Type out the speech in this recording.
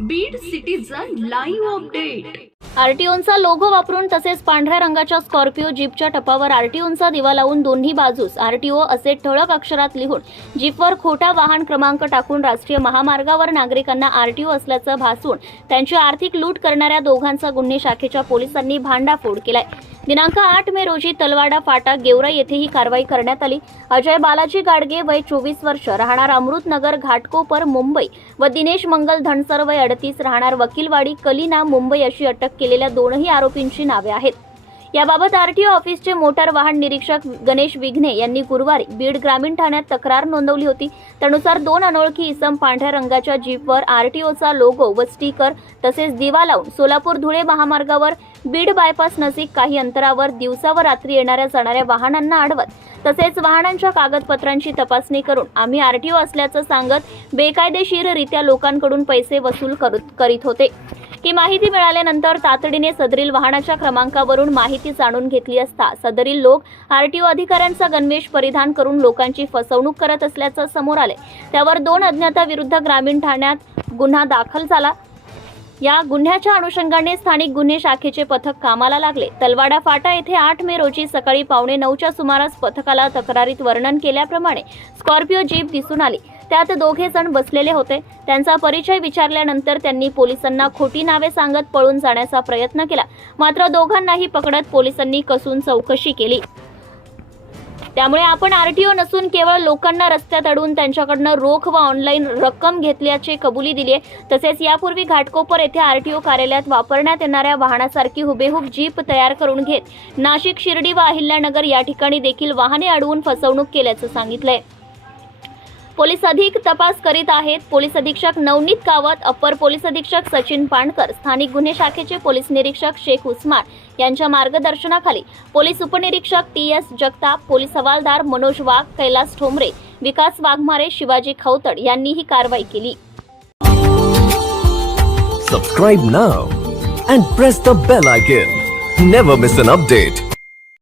Beed citizen live update आरटीओचा logo वापरून तसेच पांढऱ्या रंगाच्या स्कॉर्पिओ जीपच्या टपावर आरटीओचा दिवा लावून दोन्ही बाजूस आरटीओ असे ठळक अक्षरात लिहून जीपवर खोटा वाहन क्रमांक टाकून राष्ट्रीय महामार्गावर नागरिकांना आरटीओ असल्याचं भासून त्यांची आर्थिक लूट करणाऱ्या दोघांचा गुन्हे शाखेच्या पोलिसांनी भांडाफोड केलाय. दिनांक आठ मे रोजी तलवाडा फाटा गेवरा येथे ही कारवाई करण्यात आली. अजय बालाजी गाडगे वय चोवीस वर्ष. राहणार अमृतनगर घाटकोपर मुंबई व दिनेश मंगल धनसर वय अडतीस. राहणार वकीलवाडी कलिना मुंबई अशी अटक केलेल्या दोनही आरोपींची नावे आहेत. याबाबत आरटीओ ऑफिसचे मोटार वाहन निरीक्षक गणेश विघ्ने यांनी गुरुवारी बीड ग्रामीण ठाण्यात तक्रार नोंदवली होती. त्यानुसार दोन अनोळखी इसम पांढऱ्या रंगाच्या जीपवर आरटीओचा लोगो व स्टिकर तसेच दिवा लावून सोलापूर धुळे महामार्गावर बीड बायपास नजीक काही अंतरावर दिवसा व रात्री येणाऱ्या जाणाऱ्या वाहनांना अडवत तसेच वाहनांच्या कागदपत्रांची तपासणी करून आम्ही आरटीओ असल्याचं सांगत बेकायदेशीररित्या लोकांकडून पैसे वसूल करीत होते. ही माहिती मिळाल्यानंतर तातडीने सदरील वाहनाच्या क्रमांकावरून माहिती जाणून घेतली असता सदरील लोक आरटीओ अधिकाऱ्यांचा गणवेश परिधान करून लोकांची फसवणूक करत असल्याचं समोर आले. त्यावर दोन अज्ञाताविरुद्ध ग्रामीण ठाण्यात गुन्हा दाखल झाला. या गुन्ह्याच्या अनुषंगाने स्थानिक गुन्हे शाखेचे पथक कामाला लागले. तलवाडा फाटा येथे आठ मे रोजी सकाळी पावणे नऊच्या सुमारास पथकाला तक्रारीत वर्णन केल्याप्रमाणे स्कॉर्पिओ जीप दिसून आली. त्यात दोघे जण बसलेले होते. त्यांचा परिचय विचारल्यानंतर त्यांनी पोलिसांना खोटी नावे सांगत पळून जाण्याचा प्रयत्न केला. मात्र दोघांनाही पकडत पोलिसांनी कसून चौकशी केली. त्यामुळे आपण आरटीओ नसून केवळ लोकांना रस्त्यात अडून त्यांच्याकडनं रोख व ऑनलाईन रक्कम घेतल्याची कबुली दिली आहे तसेच यापूर्वी घाटकोपर येथे आरटीओ कार्यालयात वापरण्यात येणाऱ्या वाहनासारखी हुबेहूब जीप तयार करून घेत नाशिक शिर्डी व अहिल्यानगर या ठिकाणी देखील वाहने अडवून फसवणूक केल्याचं सांगितलंय. पोलीस अधिक तपास करीत आहेत. पोलीस अधीक्षक नवनीत कावत अप्पर पोलीस अधीक्षक सचिन पांडकर स्थानिक गुन्हे शाखेचे पोलीस निरीक्षक शेख उस्मान यांच्या मार्गदर्शनाखाली पोलीस उपनिरीक्षक टी एस जगताप पोलीस हवालदार मनोज वाघ कैलास ठोंबरे विकास वाघमारे शिवाजी खवतड यांनी ही कारवाई केली. Subscribe now and press the bell icon never miss an update